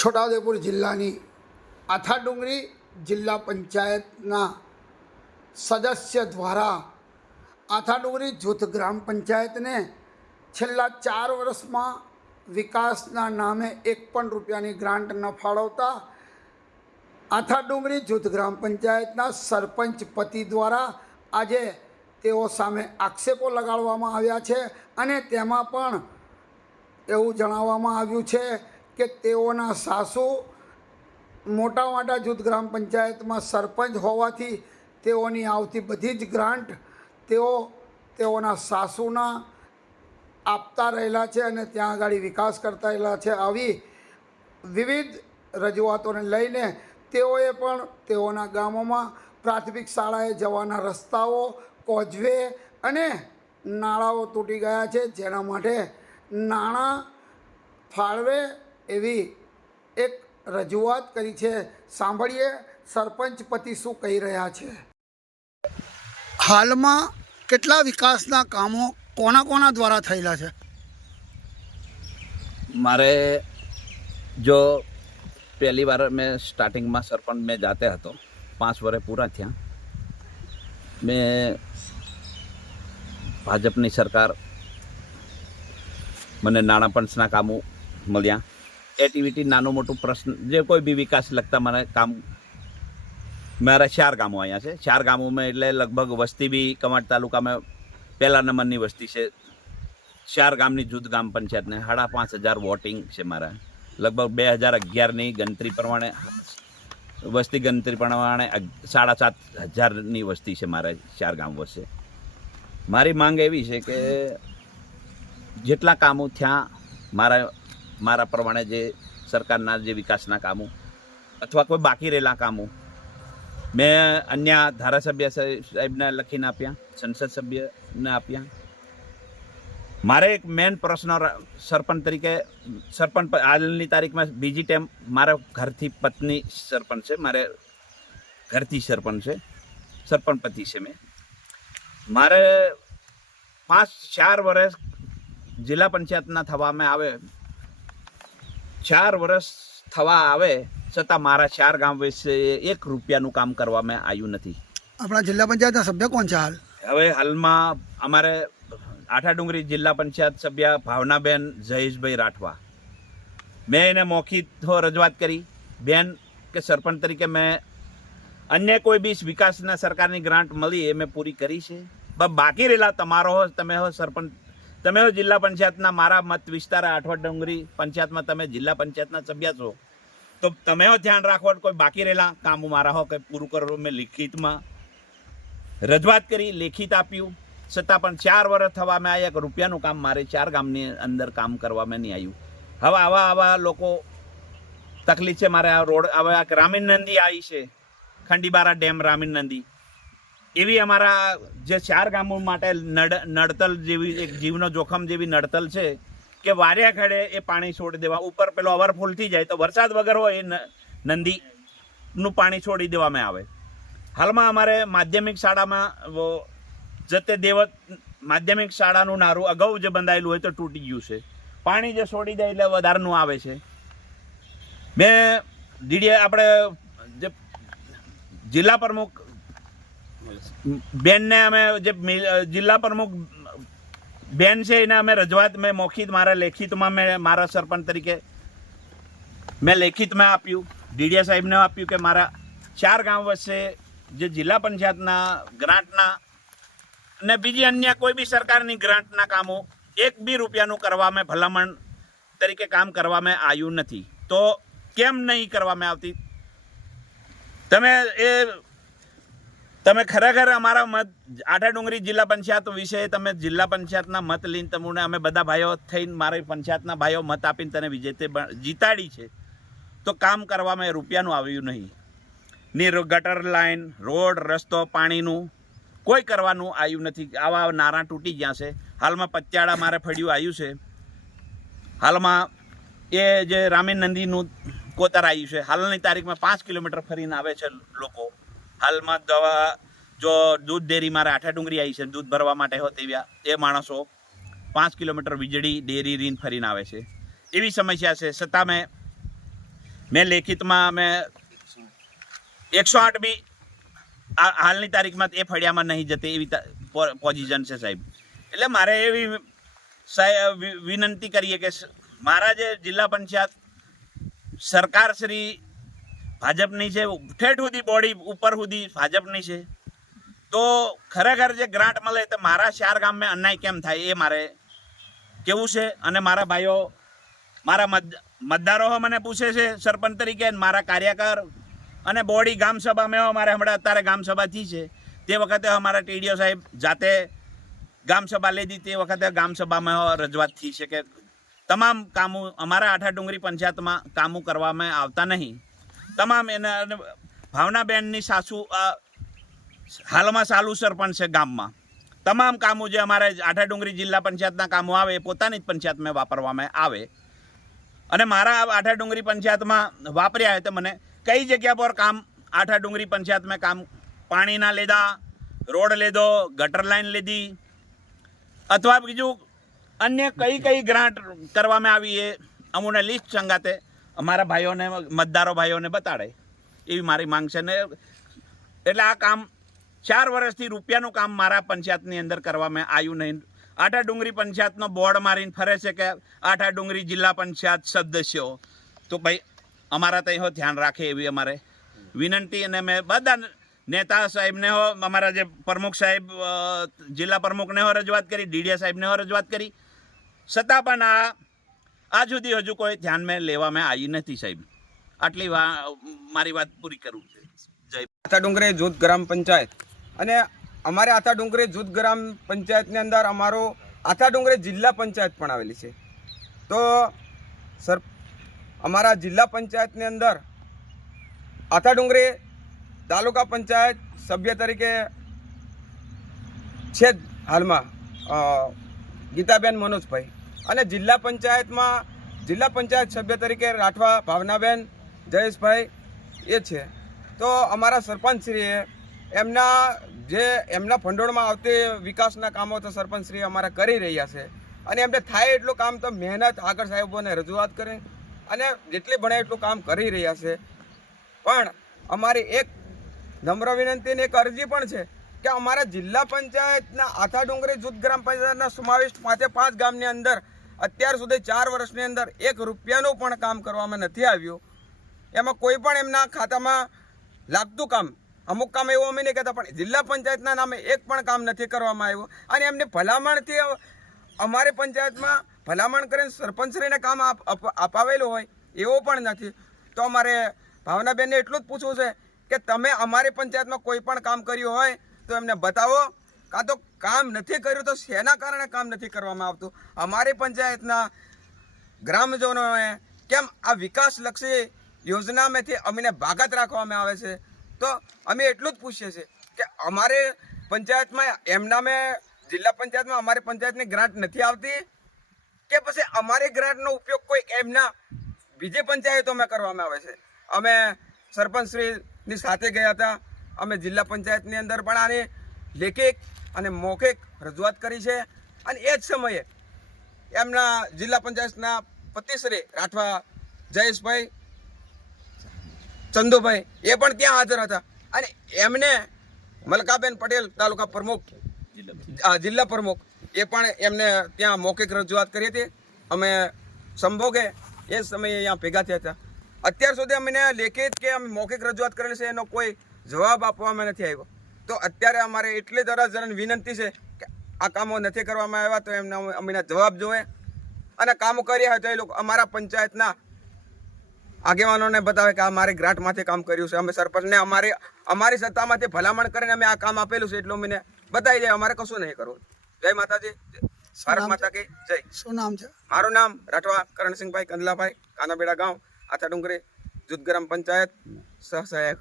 છોટાઉદેપુર જિલ્લાની આથાડુંગરી જિલ્લા પંચાયતના સદસ્ય દ્વારા આથાડુંગરી જૂથ ગ્રામ પંચાયતને છેલ્લા ચાર વર્ષમાં વિકાસના નામે એક પણ રૂપિયાની ગ્રાન્ટ ન ફાળવતા આથાડુંગરી જૂથ ગ્રામ પંચાયતના સરપંચ પતિ દ્વારા આજે તેઓ સામે આક્ષેપો લગાડવામાં આવ્યા છે અને તેમાં પણ એવું જણાવવામાં આવ્યું છે કે તેઓના સાસુ મોટા મોટા જૂથ ગ્રામ પંચાયતમાં સરપંચ હોવાથી તેઓની આવતી બધી જ ગ્રાન્ટ તેઓ તેઓના સાસુના આપતા રહેલા છે અને ત્યાં આગળ વિકાસ કરતા રહેલા છે. આવી વિવિધ રજૂઆતોને લઈને તેઓએ પણ તેઓના ગામોમાં પ્રાથમિક શાળાએ જવાના રસ્તાઓ, કોઝવે અને નાળાઓ તૂટી ગયા છે, જેના માટે નાણાં ફાળવે એવી એક રજૂઆત કરી છે. સાંભળીએ સરપંચ પતિ શું કહી રહ્યા છે. હાલમાં કેટલા વિકાસના કામો કોના કોના દ્વારા થયેલા છે? મારે જો પહેલી વાર મેં સ્ટાર્ટિંગમાં સરપંચ મેં જાતે હતો. પાંચ વર્ષ પૂરા થયા. મેં ભાજપની સરકાર મને નાણાં પંચના કામો મળ્યા. એક્ટિવિટી નાનું મોટું પ્રશ્ન, જે કોઈ બી વિકાસ લગતા મને કામ, મારા ચાર ગામો અહીંયા છે. ચાર ગામોમાં એટલે લગભગ વસ્તી બી કમાડ તાલુકામાં પહેલા નંબરની વસ્તી છે. ચાર ગામની જૂથ ગામ પંચાયતને સાડા પાંચ હજાર વોટિંગ છે મારા. લગભગ બે હજાર અગિયારની ગણતરી પ્રમાણે, વસ્તી ગણતરી પ્રમાણે સાડા સાત હજારની વસ્તી છે મારા ચાર ગામ વચ્ચે મારી માંગ એવી છે કે જેટલા કામો ત્યાં મારા મારા પ્રમાણે જે સરકારના જે વિકાસના કામો અથવા કોઈ બાકી રહેલા કામો. મેં અન્ય ધારાસભ્ય સાહેબ- સાહેબને લખીને આપ્યા, સંસદ સભ્યને આપ્યા. મારે એક મેન પ્રશ્ન સરપંચ તરીકે, સરપંચ હાલની તારીખમાં બીજી ટાઈમ મારા ઘરથી પત્ની સરપંચ છે, મારે ઘરથી સરપંચ છે સરપંચ પતિ છે મેં. મારે પાંચ ચાર વર્ષ જિલ્લા પંચાયતના થવામાં આવે ચાર વર્ષ થવા આવે છતાં મારા ચાર ગામ વિશે એક રૂપિયાનું કામ કરવામાં આવ્યું નથી. આપણા જિલ્લા પંચાયતના સભ્ય કોણ છે હાલ? હવે હાલમાં અમારે આઠાડુંગરી જિલ્લા પંચાયત સભ્ય ભાવનાબેન જયેશભાઈ રાઠવા. મેં એને મૌખિક રજૂઆત કરી. બેન કે સરપંચ તરીકે મેં અન્ય કોઈ બી વિકાસના સરકારની ગ્રાન્ટ મળી એ મેં પૂરી કરી છે. બાકી રહેલા તમારો હો તમે હો સરપંચ તમે જિલ્લા પંચાયતના મારા મત વિસ્તાર આઠવા ડુંગરી પંચાયતમાં તમે જિલ્લા પંચાયતના સભ્ય છો, તો તમે ધ્યાન રાખો કોઈ બાકી રહેલા કામો મારા હો કે પૂરું કરો. મેં લિખિતમાં રજૂઆત કરી, લેખિત આપ્યું. છતાં પણ ચાર વર્ષ થવામાં આવ્યા એક રૂપિયાનું કામ મારે ચાર ગામની અંદર કામ કરવા મેં નહીં આવ્યું. હવે આવા આવા લોકો તકલીફ છે. મારે આ રોડ, હવે આ રામીન નદી આવી છે. ખંડીબારા ડેમ રામીન નદી. એવી અમારા જે ચાર ગામો માટે નડ, નડતલ જેવી એક જીવનો જોખમ જેવી નડતલ છે કે વાર્યા ખડે એ પાણી છોડી દેવા. ઉપર પેલો ઓવરફુલ થઈ જાય તો વરસાદ વગર હોય એ નંદીનું પાણી છોડી દેવામાં આવે. હાલમાં અમારે માધ્યમિક શાળામાં જતે દેવત, માધ્યમિક શાળાનું નારું અગાઉ જે બંધાયેલું હોય તો તૂટી ગયું છે. પાણી જે છોડી દે એટલે વધારનું આવે છે. મેં ડીડીએ આપણે જે જિલ્લા પ્રમુખ બેનને અમે જે જિલ્લા પ્રમુખ બેન છે એને અમે રજૂઆત મેં મૌખિત મારા લેખિતમાં મેં મારા સરપંચ તરીકે મેં લેખિતમાં આપ્યું. ડીડીએ સાહેબને આપ્યું કે મારા ચાર ગામ વચ્ચે જે જિલ્લા પંચાયતના ગ્રાન્ટના અને બીજી અન્ય કોઈ બી સરકારની ગ્રાન્ટના કામો એક બી રૂપિયાનું કરવા મેં ભલામણ તરીકે કામ કરવામાં આવ્યું નથી. તો કેમ નહીં કરવામાં આવતી? તમે એ તમે ખરેખર અમારા મત, આઠા ડુંગરી જિલ્લા પંચાયત વિશે તમે જિલ્લા પંચાયતના મત લઈને તમને અમે બધા ભાઈઓ થઈને મારી પંચાયતના ભાઈઓ મત આપીને તને વિજેતે જીતાડી છે, તો કામ કરવામાં રૂપિયાનું આવ્યું નહીં. ની ગટર લાઈન, રોડ, રસ્તો, પાણીનું કોઈ કરવાનું આવ્યું નથી. આવા નારાં તૂટી ગયા છે. હાલમાં પચ્યાડા મારે ફળ્યું આવ્યું છે. હાલમાં એ જે રામીન નદીનું કોતર આવ્યું છે, હાલની તારીખમાં પાંચ કિલોમીટર ફરીને આવે છે લોકો. હાલમાં દવા, જો દૂધ ડેરી મારે આઠા ડુંગરી આવી છે, દૂધ ભરવા માટે હોત એવા, એ માણસો પાંચ કિલોમીટર વીજળી ડેરી રીન ફરીને આવે છે. એવી સમસ્યા છે. છતાં મેં મેં લેખિતમાં મેં એકસો આઠ બી હાલની તારીખમાં એ ફળિયામાં નહીં જતી એવી પોઝિશન છે સાહેબ. એટલે મારે એવી વિનંતી કરીએ કે મારા જે જિલ્લા પંચાયત સરકાર શ્રી ભાજપની છે, ઠેઠ સુધી બોડી, ઉપર સુધી ભાજપની છે. તો ખરેખર જે ગ્રાન્ટ મળે તો મારા ચાર ગામમાં અન્યાય કેમ થાય એ મારે કેવું છે? અને મારા ભાઈઓ, મારા મત મતદારો મને પૂછે છે, સરપંચ તરીકે મારા કાર્યકર અને બોડી ગામ સભામાં હો હમણાં અત્યારે ગામ સભા થઈ છે. તે વખતે અમારા ટીડીઓ સાહેબ જાતે ગામ સભા લીધી, તે વખતે ગામ સભામાં રજૂઆત થઈ છે કે તમામ કામો, અમારા આઠા ડુંગરી પંચાયતમાં કામો કરવામાં આવતા નહીં. તમામ એના ભાવનાબેનની સાસુ હાલમાં સાલુસર સરપંચ છે ગામમાં. તમામ કામો જે અમારે આઠા ડુંગરી જિલ્લા પંચાયતના કામો આવે એ પોતાની જ પંચાયતમાં વાપરવામાં આવે. અને મારા આઠા ડુંગરી પંચાયતમાં વાપર્યા તો મને કઈ જગ્યા પર કામ આઠા ડુંગરી પંચાયતમાં કામ પાણીના લીધા, રોડ લીધો, ગટર લાઈન લીધી, અથવા બીજું અન્ય કઈ કઈ ગ્રાન્ટ કરવામાં આવી એ અમુને લિસ્ટ સંગાતે અમારા ભાઈઓને, મતદારો ભાઈઓને બતાડે. એવી મારી માંગ છે ને એટલે આ કામ ચાર વર્ષથી રૂપિયાનું કામ મારા પંચાયતની અંદર કરવામાં આવ્યું નહીં. આઠા ડુંગરી પંચાયતનો બોર્ડ મારીને ફરે છે કે આઠા ડુંગરી જિલ્લા પંચાયત સદસ્યો. તો ભાઈ, અમારા ત્યાં ધ્યાન રાખે એવી અમારે વિનંતી અને મેં બધા નેતા સાહેબને હો, અમારા જે પ્રમુખ સાહેબ જિલ્લા પ્રમુખને હો રજૂઆત કરી ડીડીયા સાહેબને હો રજૂઆત કરી. છતાં પણ આ આજ સુધી હજુ કોઈ ધ્યાનમાં લેવામાં આવી નથી સાહેબ. આટલી મારી વાત પૂરી કરું જય આથા ડુંગરે જૂથ ગ્રામ પંચાયત. અને અમારે આથા ડુંગરે જૂથ ગ્રામ પંચાયતની અંદર અમારો આથા ડુંગરે જિલ્લા પંચાયત પણ આવેલી છે. તો સર, અમારા જિલ્લા પંચાયતની અંદર આથા ડુંગરે તાલુકા પંચાયત સભ્ય તરીકે છે હાલમાં ગીતાબેન મનોજભાઈ. અને જિલ્લા પંચાયતમાં, જિલ્લા પંચાયત સભ્ય તરીકે રાઠવા ભાવનાબેન જયેશભાઈ એ છે. તો અમારા સરપંચશ્રીએ એમના જે એમના ભંડોળમાં આવતી વિકાસના કામો તો સરપંચશ્રી અમારા કરી રહ્યા છે. અને એમને થાય એટલું કામ તો મહેનત આગળ સાહેબોને રજૂઆત કરે અને જેટલી ભણે એટલું કામ કરી રહ્યા છે. પણ અમારી એક નમ્ર વિનંતી અને એક અરજી પણ છે કે અમારા જિલ્લા પંચાયતના આથા ડુંગરી જૂથ ગ્રામ પંચાયતના સમાવિષ્ટ પાંચે પાંચ ગામની અંદર અત્યાર સુધી ચાર વર્ષની અંદર એક રૂપિયાનું પણ કામ કરવામાં નથી આવ્યું. એમાં કોઈ પણ એમના ખાતામાં લાગતું કામ, અમુક કામ એવું અમે નહીં કહેતા, પણ જિલ્લા પંચાયતના નામે એક પણ કામ નથી કરવામાં આવ્યું. અને એમને ભલામણથી અમારી પંચાયતમાં ભલામણ કરીને સરપંચશ્રીને કામ અપાવેલું હોય એવો પણ નથી. તો અમારે ભાવનાબેનને એટલું જ પૂછવું છે કે તમે અમારી પંચાયતમાં કોઈ પણ કામ કર્યું હોય તો એમને બતાવો. કાં તો કામ નથી કર્યું તો શેના કારણે કામ નથી કરવામાં આવતું? અમારી પંચાયતના ગ્રામજનોએ કેમ આ વિકાસલક્ષી યોજનામાંથી અમને ભાગત રાખવામાં આવે છે? તો અમે એટલું જ પૂછીએ છીએ કે અમારે પંચાયતમાં એમના મેં જિલ્લા પંચાયતમાં અમારી પંચાયતની ગ્રાન્ટ નથી આવતી? કે પછી અમારી ગ્રાન્ટનો ઉપયોગ કોઈ એમના બીજી પંચાયતોમાં કરવામાં આવે છે? અમે સરપંચશ્રીની સાથે ગયા હતા. અમે જિલ્લા પંચાયતની અંદર પણ આની લેખિત અને મૌખિક રજૂઆત કરી છે. અને એ જ સમયે એમના જિલ્લા પંચાયતના પતિશ્રી રાઠવા જયેશભાઈ, ચંદુભાઈ એ પણ ત્યાં હાજર હતા. અને એમને મલકાબેન પટેલ તાલુકા પ્રમુખ જિલ્લા પ્રમુખ એ પણ એમને ત્યાં મૌખિક રજૂઆત કરી હતી. અમે સંભોગે એ સમયે અહીંયા ભેગા થયા હતા. અત્યાર સુધી અમને લેખિત કે અમે મૌખિક રજૂઆત કરેલી છે એનો કોઈ જવાબ આપવામાં નથી આવ્યો. તો અત્યારે અમારે એટલી તરફ વિનંતી છે કે આ કામો નથી કરવામાં આવ્યા તો એમને અમને જવાબ જોવે અને કામો કર્યા હોય તો એ લોકો અમારા પંચાયતના આગેવાનોને બતાવે કે આ મારે ગ્રાન્ટમાંથી કામ કર્યું છે. અમે સરપંચને અમારી અમારી સત્તામાંથી ભલામણ કરીને અમે આ કામ આપેલું છે એટલું અમને બતાવી જાય અમારે કશું નહીં કરવું. જય માતાજી. ભારત માતા કે જય. શું નામ છે? મારું નામ રાઠવા કરણસિંહભાઈ કંદલાભાઈ કાનાબેડા ગામ આથા ડુંગરી જુદગ્રામ પંચાયત સહ સહાયક.